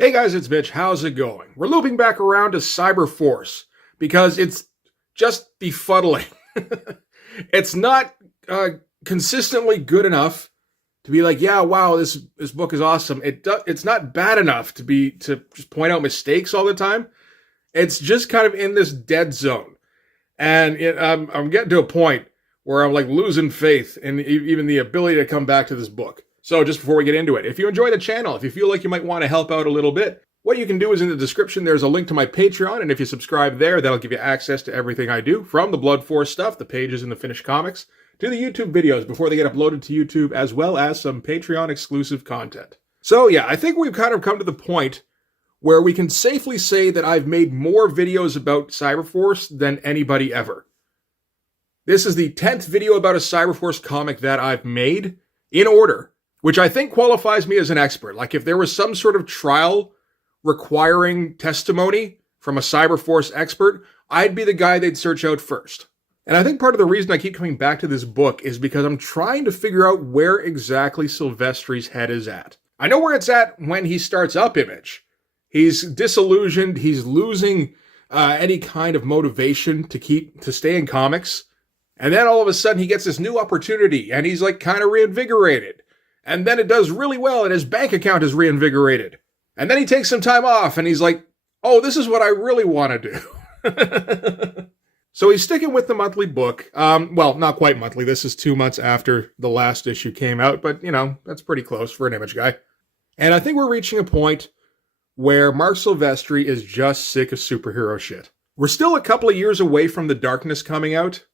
Hey guys, it's Mitch. How's it going? We're looping back around to Cyberforce because it's just befuddling. It's not consistently good enough to be like, yeah, wow, this book is awesome. It's not bad enough to just point out mistakes all the time. It's just kind of in this dead zone, and I'm getting to a point where I'm like losing faith in even the ability to come back to this book. So just before we get into it, if you enjoy the channel, if you feel like you might want to help out a little bit, what you can do is in the description, there's a link to my Patreon, and if you subscribe there, that'll give you access to everything I do, from the Blood Force stuff, the pages and the finished comics, to the YouTube videos before they get uploaded to YouTube, as well as some Patreon exclusive content. So yeah, I think we've kind of come to the point where we can safely say that I've made more videos about Cyberforce than anybody ever. This is the 10th video about a Cyberforce comic that I've made, in order, which I think qualifies me as an expert. Like if there was some sort of trial requiring testimony from a Cyberforce expert, I'd be the guy they'd search out first. And I think part of the reason I keep coming back to this book is because I'm trying to figure out where exactly Silvestri's head is at. I know where it's at when he starts up Image. He's disillusioned, he's losing any kind of motivation to stay in comics. And then all of a sudden he gets this new opportunity and he's like kind of reinvigorated. And then it does really well and his bank account is reinvigorated. And then he takes some time off and he's like, oh, this is what I really want to do. So he's sticking with the monthly book. Well, not quite monthly. This is 2 months after the last issue came out, but you know, that's pretty close for an Image guy. And I think we're reaching a point where Marc Silvestri is just sick of superhero shit. We're still a couple of years away from The Darkness coming out,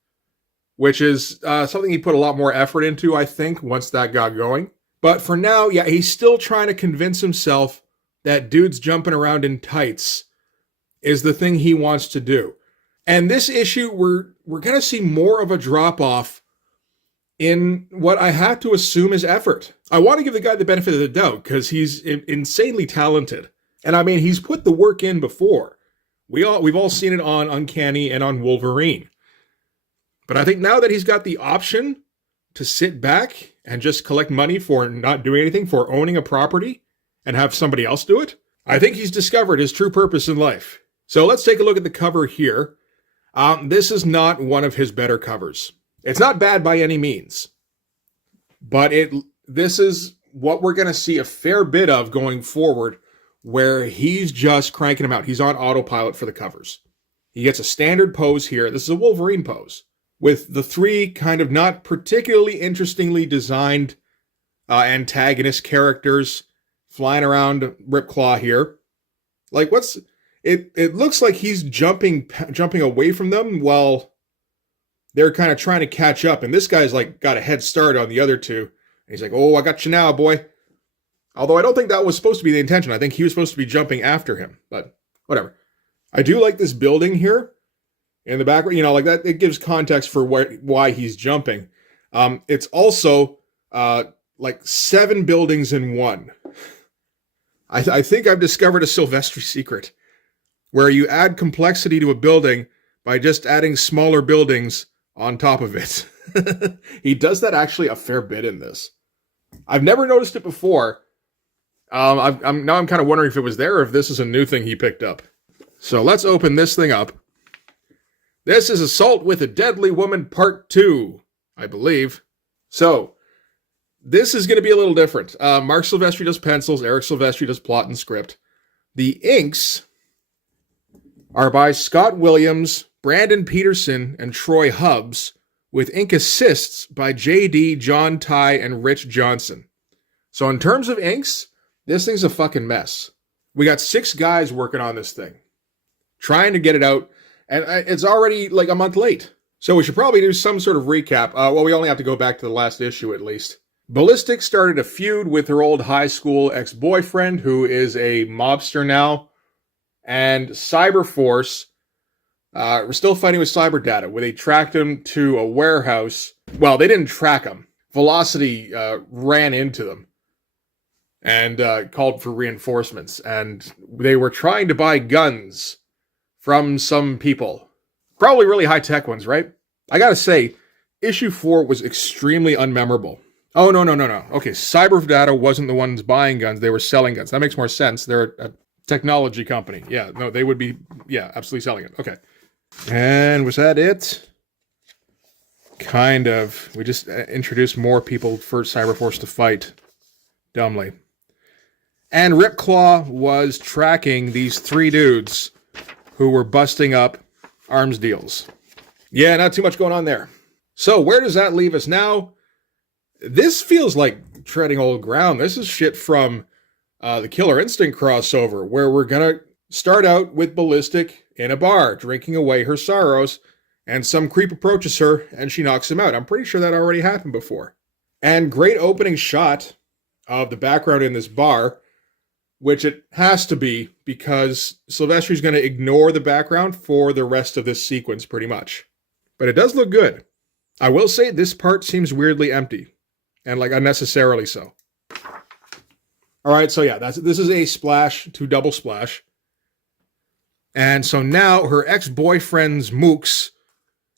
which is something he put a lot more effort into, I think, once that got going. But for now, yeah, he's still trying to convince himself that dudes jumping around in tights is the thing he wants to do. And this issue, we're going to see more of a drop-off in what I have to assume is effort. I want to give the guy the benefit of the doubt because he's insanely talented. And I mean, he's put the work in before. We've all seen it on Uncanny and on Wolverine. But I think now that he's got the option to sit back and just collect money for not doing anything, for owning a property, and have somebody else do it, I think he's discovered his true purpose in life. So let's take a look at the cover here. This is not one of his better covers. It's not bad by any means. But this is what we're going to see a fair bit of going forward, where he's just cranking them out. He's on autopilot for the covers. He gets a standard pose here. This is a Wolverine pose, with the three kind of not particularly interestingly designed antagonist characters flying around Ripclaw here. Like, it looks like he's jumping away from them while they're kind of trying to catch up. And this guy's like got a head start on the other two. And he's like, oh, I got you now, boy. Although I don't think that was supposed to be the intention. I think he was supposed to be jumping after him, but whatever. I do like this building here in the background, you know, like that. It gives context for why he's jumping. It's also like 7 buildings in one. I think I've discovered a Silvestri secret where you add complexity to a building by just adding smaller buildings on top of it. He does that actually a fair bit in this. I've never noticed it before. I'm kind of wondering if it was there or if this is a new thing he picked up. So let's open this thing up. This is Assault with a Deadly Woman Part 2, I believe. So this is going to be a little different. Marc Silvestri does pencils. Eric Silvestri does plot and script. The inks are by Scott Williams, Brandon Peterson, and Troy Hubbs, with ink assists by J.D., John Ty, and Rich Johnson. So in terms of inks, this thing's a fucking mess. We got 6 guys working on this thing, trying to get it out, and it's already like a month late. So we should probably do some sort of recap. Well, we only have to go back to the last issue at least. Ballistic started a feud with her old high school ex-boyfriend, who is a mobster now. And Cyberforce, we're still fighting with Cyberdata, where they tracked him to a warehouse. Well, they didn't track him. Velocity ran into them and called for reinforcements. And they were trying to buy guns from some people. Probably really high-tech ones, right? I gotta say, issue 4 was extremely unmemorable. Oh, no, no, no, no. Okay, Cyber Data wasn't the ones buying guns. They were selling guns. That makes more sense. They're a technology company. Yeah, no, they would be, yeah, absolutely selling it. Okay. And was that it? Kind of. We just introduced more people for Cyberforce to fight. Dumbly. And Ripclaw was tracking these 3 dudes who were busting up arms deals. Yeah, not too much going on there. So where does that leave us now? This feels like treading old ground. This is shit from the Killer Instinct crossover, where we're going to start out with Ballistic in a bar, drinking away her sorrows, and some creep approaches her, and she knocks him out. I'm pretty sure that already happened before. And great opening shot of the background in this bar, which it has to be, because Silvestri's going to ignore the background for the rest of this sequence, pretty much. But it does look good. I will say this part seems weirdly empty, and like unnecessarily so. All right, so yeah, this is a splash to double splash. And so now her ex-boyfriend's mooks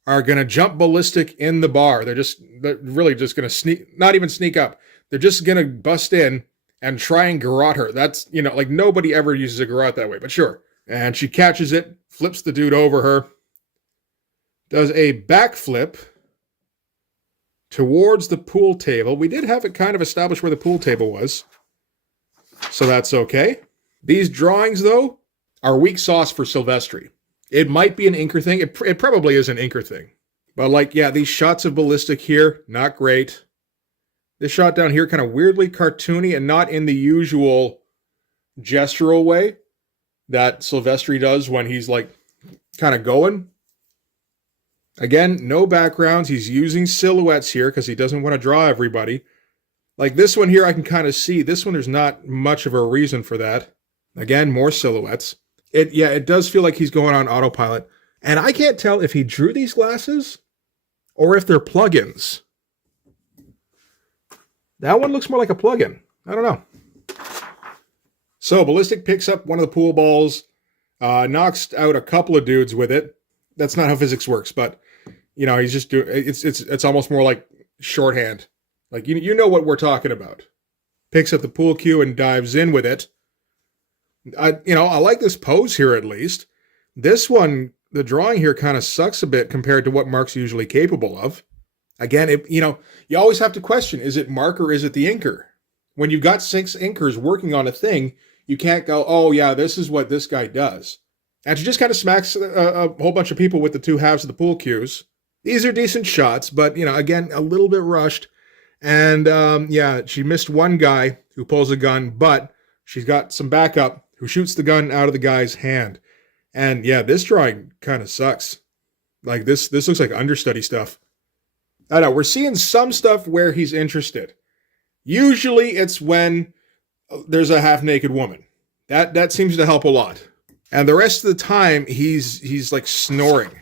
are going to jump ballistic in the bar. They're really just going to not even sneak up. They're just going to bust in and try and garrote her. That's, like nobody ever uses a garrote that way, but sure. And she catches it, flips the dude over her, does a backflip towards the pool table. We did have it kind of established where the pool table was, so that's okay. These drawings, though, are weak sauce for Silvestri. It might be an inker thing. It probably is an inker thing. But these shots of Ballistic here, not great. This shot down here, kind of weirdly cartoony and not in the usual gestural way that Silvestri does when he's kind of going. Again, no backgrounds. He's using silhouettes here because he doesn't want to draw everybody. Like this one here, I can kind of see. This one, there's not much of a reason for that. Again, more silhouettes. It does feel like he's going on autopilot. And I can't tell if he drew these glasses or if they're plugins. That one looks more like a plugin. I don't know. So Ballistic picks up one of the pool balls, knocks out a couple of dudes with it. That's not how physics works, but he's just doing it's almost more like shorthand. Like you know what we're talking about. Picks up the pool cue and dives in with it. I like this pose here at least. This one, the drawing here kind of sucks a bit compared to what Mark's usually capable of. Again, you always have to question, is it Mark or is it the inker? When you've got 6 inkers working on a thing, you can't go, oh yeah, this is what this guy does. And she just kind of smacks a whole bunch of people with the 2 halves of the pool cues. These are decent shots, but, again, a little bit rushed. And, she missed one guy who pulls a gun, but she's got some backup who shoots the gun out of the guy's hand. And, yeah, this drawing kind of sucks. Like, this looks like understudy stuff. I know, we're seeing some stuff where he's interested. Usually it's when there's a half-naked woman. That seems to help a lot. And the rest of the time, he's like snoring.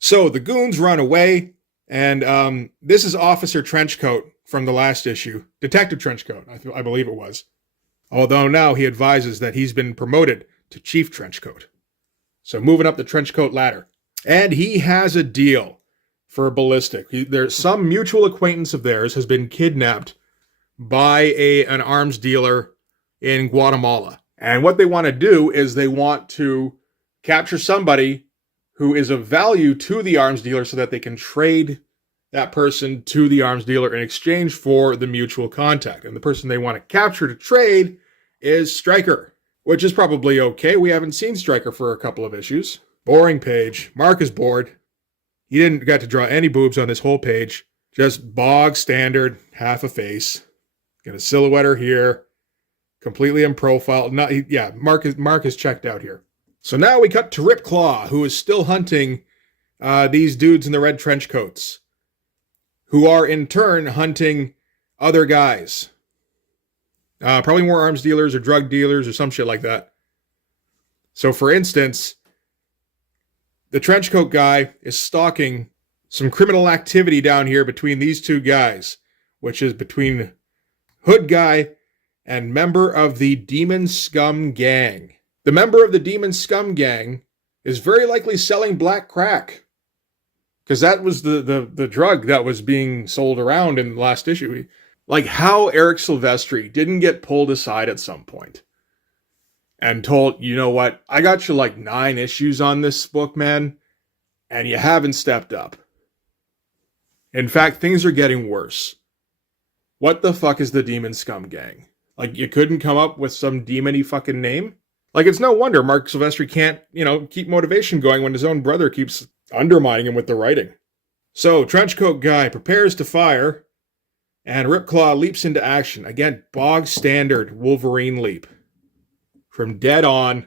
So the goons run away, and this is Officer Trenchcoat from the last issue. Detective Trenchcoat, I believe it was. Although now he advises that he's been promoted to Chief Trenchcoat. So moving up the Trenchcoat ladder. And he has a deal for Ballistic. There's some mutual acquaintance of theirs has been kidnapped by an arms dealer in Guatemala. And what they want to do is they want to capture somebody who is of value to the arms dealer so that they can trade that person to the arms dealer in exchange for the mutual contact. And the person they want to capture to trade is Stryker, which is probably okay. We haven't seen Stryker for a couple of issues. Boring page. Mark is bored. He didn't get to draw any boobs on this whole page. Just bog standard, half a face. Got a silhouette her here. Completely in profile. Mark is checked out here. So now we cut to Ripclaw, who is still hunting these dudes in the red trench coats, who are in turn hunting other guys. Probably more arms dealers or drug dealers or some shit like that. So for instance, the trenchcoat guy is stalking some criminal activity down here between these 2 guys, which is between Hood Guy and member of the Demon Scum Gang. The member of the Demon Scum Gang is very likely selling black crack. Because that was the drug that was being sold around in the last issue. Like how Eric Silvestri didn't get pulled aside at some point and told, you know what, I got you like 9 issues on this book, man, and you haven't stepped up. In fact, things are getting worse. What the fuck is the Demon Scum Gang? Like, you couldn't come up with some demon-y fucking name? Like, it's no wonder Mark Silvestri can't, keep motivation going when his own brother keeps undermining him with the writing. So, Trenchcoat Guy prepares to fire, and Ripclaw leaps into action. Again, bog standard Wolverine leap. From dead on,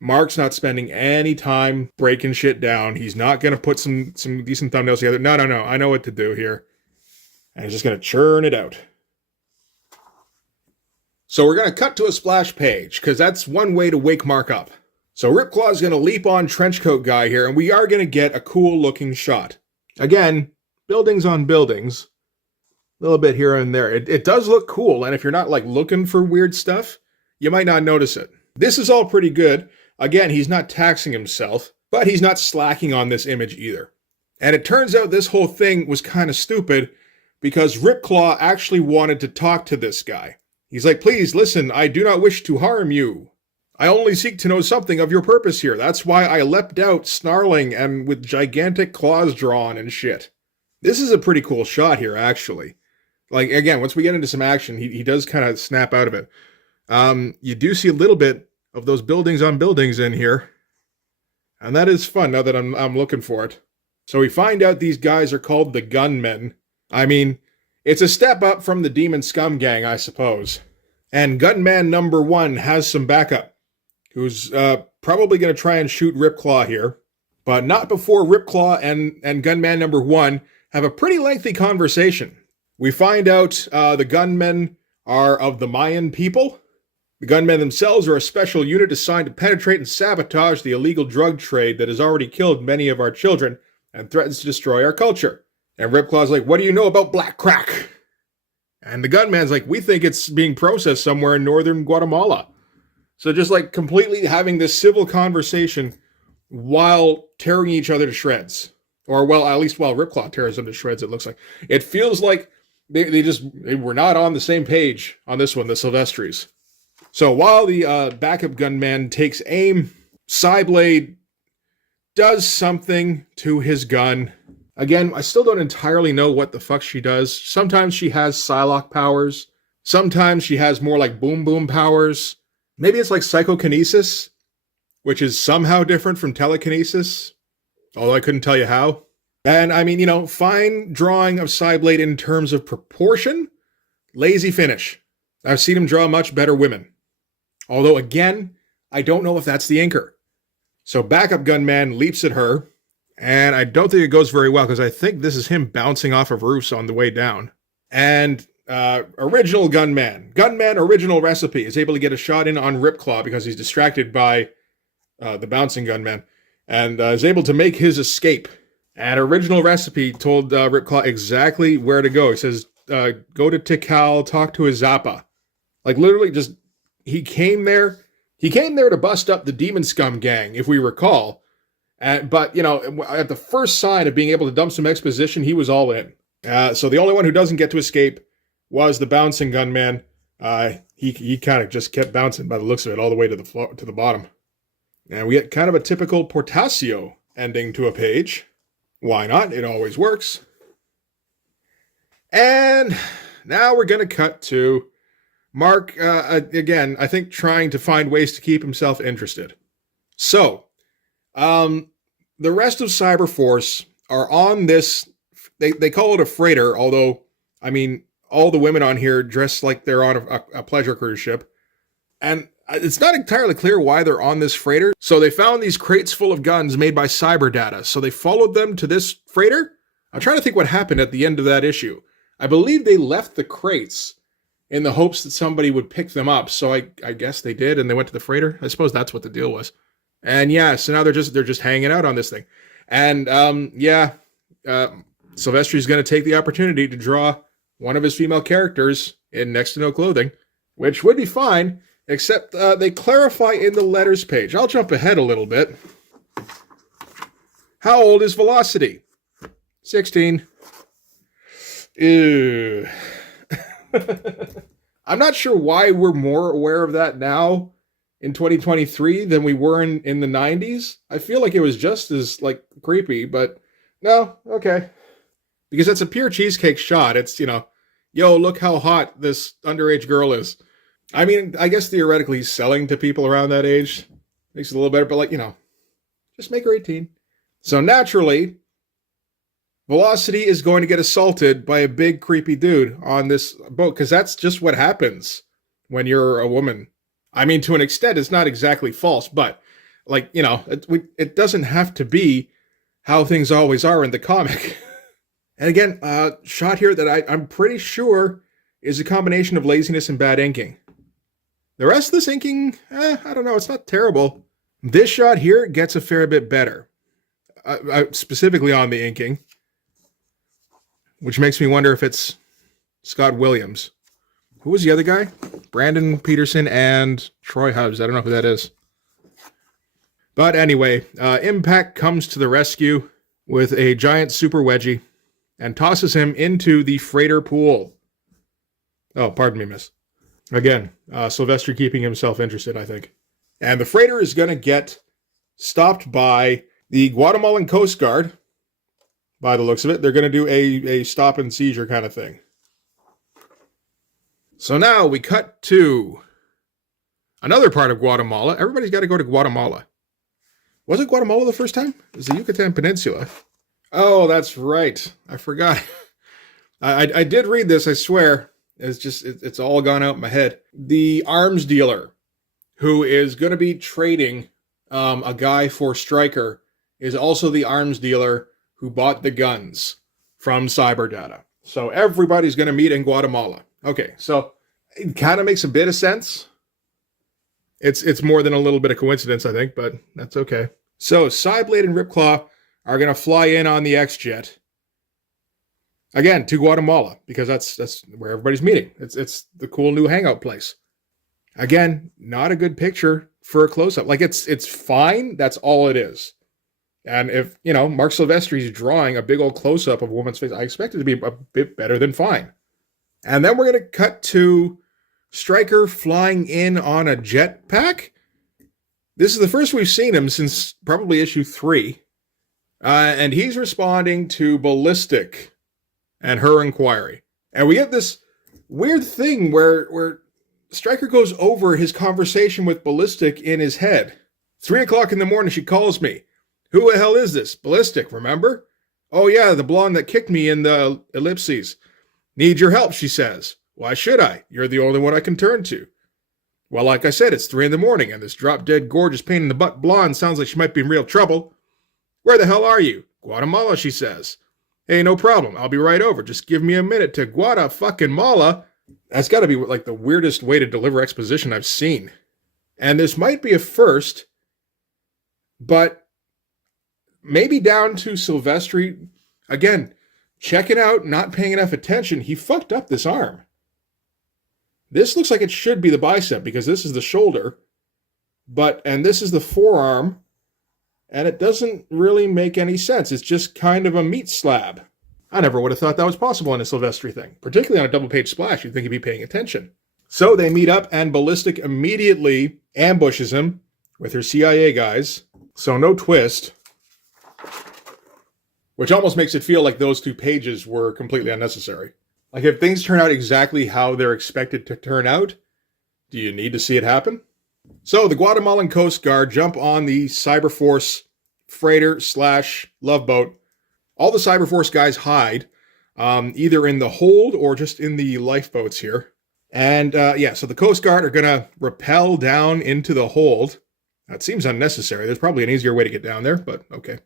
Mark's not spending any time breaking shit down. He's not going to put some decent thumbnails together. No, I know what to do here. And he's just going to churn it out. So we're going to cut to a splash page, because that's one way to wake Mark up. So Ripclaw's going to leap on Trenchcoat Guy here, and we are going to get a cool-looking shot. Again, buildings on buildings. A little bit here and there. It does look cool, and if you're not, looking for weird stuff, you might not notice it. This is all pretty good. Again, he's not taxing himself, but he's not slacking on this image either. And it turns out this whole thing was kind of stupid, because Ripclaw actually wanted to talk to this guy. He's like, please, listen, I do not wish to harm you. I only seek to know something of your purpose here. That's why I leapt out, snarling and with gigantic claws drawn and shit. This is a pretty cool shot here, actually. Like, again, once we get into some action, he does kind of snap out of it. You do see a little bit of those buildings on buildings in here. And that is fun, now that I'm looking for it. So we find out these guys are called the Gunmen. I mean, it's a step up from the Demon Scum Gang, I suppose. And Gunman number 1 has some backup, who's probably going to try and shoot Ripclaw here, but not before Ripclaw and Gunman number 1 have a pretty lengthy conversation. We find out the gunmen are of the Mayan people. The gunmen themselves are a special unit assigned to penetrate and sabotage the illegal drug trade that has already killed many of our children and threatens to destroy our culture. And Ripclaw's like, what do you know about black crack? And the gunman's like, we think it's being processed somewhere in northern Guatemala. So just completely having this civil conversation while tearing each other to shreds. Or, well, at least while Ripclaw tears them to shreds, it looks like. It feels like they were not on the same page on this one, the Silvestris. So while the backup gunman takes aim, Cyblade does something to his gun. Again, I still don't entirely know what the fuck she does. Sometimes she has Psylocke powers. Sometimes she has more like boom boom powers. Maybe it's like psychokinesis, which is somehow different from telekinesis. Although I couldn't tell you how. And I mean, fine drawing of Cyblade in terms of proportion. Lazy finish. I've seen him draw much better women. Although again, I don't know if that's the inker. So backup gunman leaps at her. And I don't think it goes very well, because I think this is him bouncing off of roofs on the way down. And original gunman original recipe, is able to get a shot in on Ripclaw because he's distracted by the bouncing gunman. And is able to make his escape. And original recipe told Ripclaw exactly where to go. He says, go to Tikal, talk to his Zappa. Literally just, he came there to bust up the Demon Scum Gang, if we recall. But, at the first sign of being able to dump some exposition, he was all in. So the only one who doesn't get to escape was the bouncing gunman. He kind of just kept bouncing by the looks of it all the way to the bottom. And we get kind of a typical Portasio ending to a page. Why not? It always works. And now we're going to cut to Mark, again, I think trying to find ways to keep himself interested. So, the rest of Cyberforce are on this, they call it a freighter, although, I mean, all the women on here dress like they're on a pleasure cruise ship. And it's not entirely clear why they're on this freighter. So they found these crates full of guns made by Cyberdata. So they followed them to this freighter. I'm trying to think what happened at the end of that issue. I believe they left the crates in the hopes that somebody would pick them up. So I guess they did, and they went to the freighter. I suppose that's what the deal was. And yeah, so now they're just hanging out on this thing. And Silvestri's going to take the opportunity to draw one of his female characters in next to no clothing, which would be fine, except they clarify in the letters page. I'll jump ahead a little bit. How old is Velocity? 16. Ew. I'm not sure why we're more aware of that now in 2023 than we were in the 90s. I feel like it was just as, like, creepy, but no, okay. Because that's a pure cheesecake shot. It's, yo, look how hot this underage girl is. I mean, I guess theoretically selling to people around that age makes it a little better, but, like, just make her 18. So naturally, Velocity is going to get assaulted by a big creepy dude on this boat, because that's just what happens when you're a woman. I mean, to an extent, it's not exactly false, but, like, it doesn't have to be how things always are in the comic. And again, shot here that I'm pretty sure is a combination of laziness and bad inking. The rest of this inking, I don't know, it's not terrible. This shot here gets a fair bit better, specifically on the inking, which makes me wonder if it's Scott Williams. Who was the other guy? Brandon Peterson and Troy Hubbs. I don't know who that is. But anyway, Impact comes to the rescue with a giant super wedgie and tosses him into the freighter pool. Oh, pardon me, miss. Again, Silvestri keeping himself interested, I think. And the freighter is going to get stopped by the Guatemalan Coast Guard. By the looks of it, they're going to do a stop and seizure kind of thing. So now we cut to another part of Guatemala. Everybody's got to go to Guatemala. Was it Guatemala the first time? It was the Yucatan Peninsula. Oh, that's right. I forgot. I did read this, I swear. It's all gone out in my head. The arms dealer who is going to be trading a guy for Stryker is also the arms dealer who bought the guns from Cyberdata. So everybody's going to meet in Guatemala. Okay, so it kind of makes a bit of sense. It's more than a little bit of coincidence, I think, but that's okay. So Cyblade and Ripclaw are going to fly in on the X-Jet. Again, to Guatemala, because that's where everybody's meeting. It's the cool new hangout place. Again, not a good picture for a close-up. Like, it's fine. That's all it is. And if, Mark Silvestri's drawing a big old close-up of a woman's face, I expect it to be a bit better than fine. And then we're going to cut to Stryker flying in on a jetpack. This is the first we've seen him since probably issue 3. And he's responding to Ballistic and her inquiry. And we get this weird thing where Stryker goes over his conversation with Ballistic in his head. 3 o'clock in the morning, she calls me. Who the hell is this? Ballistic, remember? Oh yeah, the blonde that kicked me in the ellipses. Need your help, she says. Why should I? You're the only one I can turn to. Well, like I said, it's 3 in the morning, and this drop-dead gorgeous pain-in-the-butt blonde sounds like she might be in real trouble. Where the hell are you? Guatemala, she says. Hey, no problem. I'll be right over. Just give me a minute to Guata-fucking-mala. That's got to be like the weirdest way to deliver exposition I've seen. And this might be a first, but maybe down to Silvestri, again, checking out, not paying enough attention. He fucked up this arm. This looks like it should be the bicep because this is the shoulder, and this is the forearm, and it doesn't really make any sense. It's just kind of a meat slab. I never would have thought that was possible in a Silvestri thing, particularly on a double-page splash. You'd think he'd be paying attention. So they meet up, and Ballistic immediately ambushes him with her CIA guys. So no twist, which almost makes it feel like those 2 pages were completely unnecessary. Like, if things turn out exactly how they're expected to turn out, do you need to see it happen? So the Guatemalan Coast Guard jump on the Cyberforce freighter / love boat. All the Cyberforce guys hide, either in the hold or just in the lifeboats here. And so the Coast Guard are going to rappel down into the hold. That seems unnecessary. There's probably an easier way to get down there, but okay.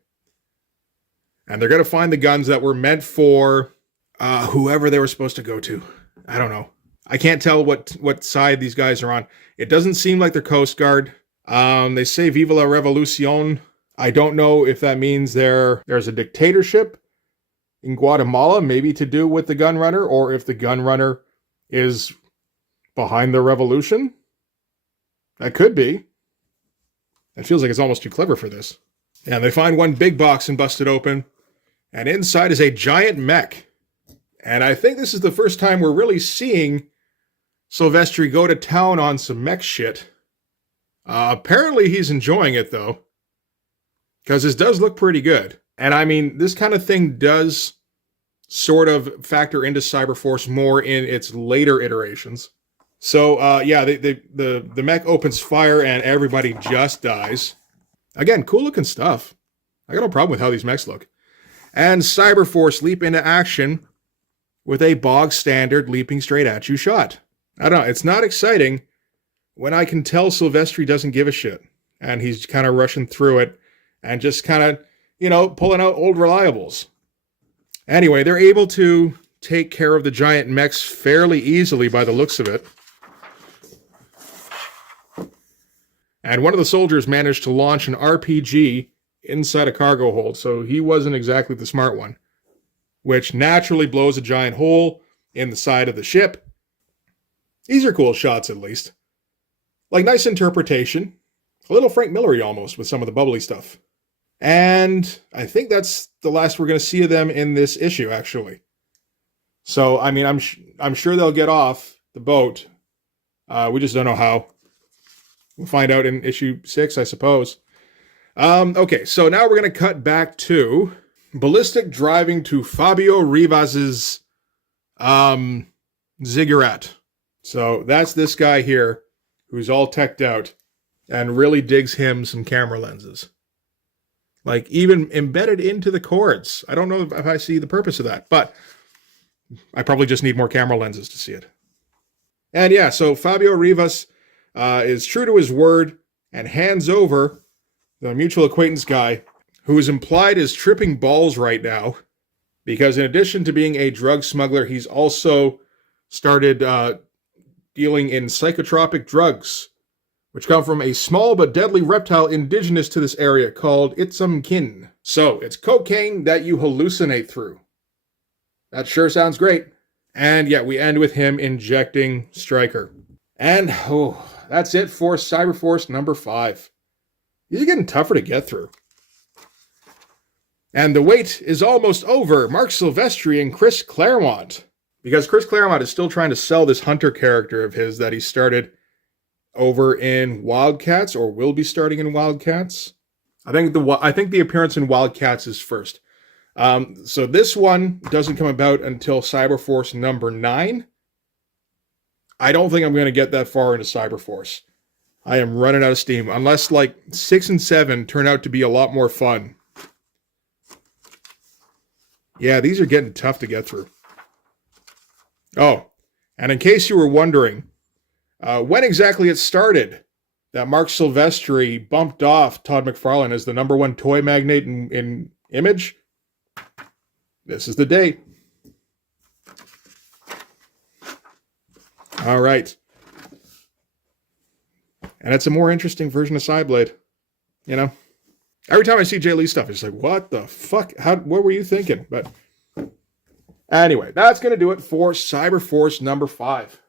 And they're going to find the guns that were meant for whoever they were supposed to go to. I don't know. I can't tell what side these guys are on. It doesn't seem like they're Coast Guard. They say Viva la Revolucion. I don't know if that means there's a dictatorship in Guatemala, maybe to do with the gun runner, or if the gun runner is behind the revolution. That could be. It feels like it's almost too clever for this. And they find one big box and bust it open. And inside is a giant mech. And I think this is the first time we're really seeing Silvestri go to town on some mech shit. Apparently he's enjoying it, though. Because this does look pretty good. And I mean, this kind of thing does sort of factor into Cyberforce more in its later iterations. So, yeah, the mech opens fire and everybody just dies. Again, cool looking stuff. I got no problem with how these mechs look. And Cyberforce leap into action with a bog standard leaping straight at you shot. I don't know, it's not exciting when I can tell Silvestri doesn't give a shit. And he's kind of rushing through it and just kind of, you know, pulling out old reliables. Anyway, they're able to take care of the giant mechs fairly easily by the looks of it. And one of the soldiers managed to launch an RPG inside a cargo hold, so he wasn't exactly the smart one, which naturally blows a giant hole in the side of the ship. These are cool shots, at least. Like, nice interpretation. A little Frank Miller-y almost with some of the bubbly stuff. And I think that's the last we're going to see of them in this issue, actually. So, I mean, I'm sure they'll get off the boat. We just don't know how. We'll find out in issue 6, I suppose. Okay, so now we're going to cut back to Ballistic driving to Fabio Rivas's ziggurat. So that's this guy here who's all teched out and really digs him some camera lenses. Like, even embedded into the cords. I don't know if I see the purpose of that, but I probably just need more camera lenses to see it. And yeah, so Fabio Rivas is true to his word and hands over the mutual acquaintance guy, who is implied as tripping balls right now, because in addition to being a drug smuggler, he's also started dealing in psychotropic drugs, which come from a small but deadly reptile indigenous to this area called Itzamkin. So, it's cocaine that you hallucinate through. That sure sounds great. And yeah, we end with him injecting Stryker. And, oh, that's it for Cyberforce number 5. These are getting tougher to get through. And the wait is almost over. Mark Silvestri and Chris Claremont. Because Chris Claremont is still trying to sell this Hunter character of his that he started over in Wildcats, or will be starting in Wildcats. I think the appearance in Wildcats is first. So this one doesn't come about until Cyberforce number 9. I don't think I'm going to get that far into Cyberforce. I am running out of steam, unless like 6 and 7 turn out to be a lot more fun. Yeah, these are getting tough to get through. Oh, and in case you were wondering, when exactly it started that Mark Silvestri bumped off Todd McFarlane as the #1 toy magnate in Image, this is the date. All right. And it's a more interesting version of Cyblade. You know? Every time I see Jay Lee stuff, it's like, what the fuck? What were you thinking? But anyway, that's going to do it for Cyberforce number 5.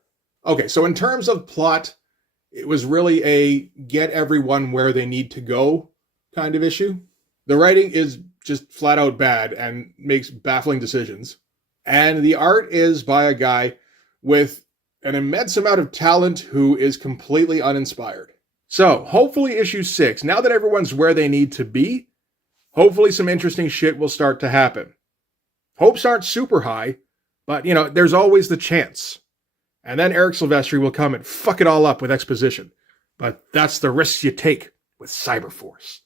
Okay, so in terms of plot, it was really a get everyone where they need to go kind of issue. The writing is just flat out bad and makes baffling decisions. And the art is by a guy with an immense amount of talent who is completely uninspired. So, hopefully issue 6, now that everyone's where they need to be, hopefully some interesting shit will start to happen. Hopes aren't super high, but, you know, there's always the chance. And then Eric Silvestri will come and fuck it all up with exposition. But that's the risks you take with Cyberforce.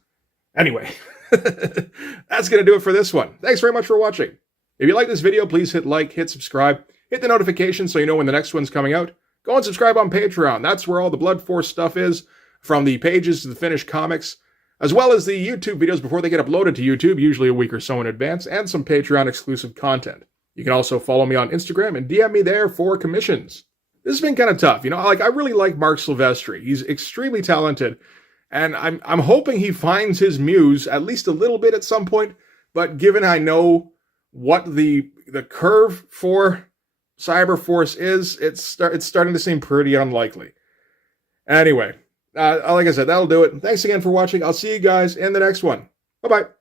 Anyway, that's going to do it for this one. Thanks very much for watching. If you like this video, please hit like, hit subscribe, hit the notification so you know when the next one's coming out. Go and subscribe on Patreon. That's where all the Blood Force stuff is, from the pages to the finished comics, as well as the YouTube videos before they get uploaded to YouTube, usually a week or so in advance, and some Patreon exclusive content. You can also follow me on Instagram and DM me there for commissions. This has been kind of tough. You know, like, I really like Mark Silvestri. He's extremely talented, and I'm hoping he finds his muse at least a little bit at some point, but given I know what the curve for Cyberforce is, it's starting to seem pretty unlikely. Anyway, like I said, that'll do it. Thanks again for watching. I'll see you guys in the next one. Bye bye.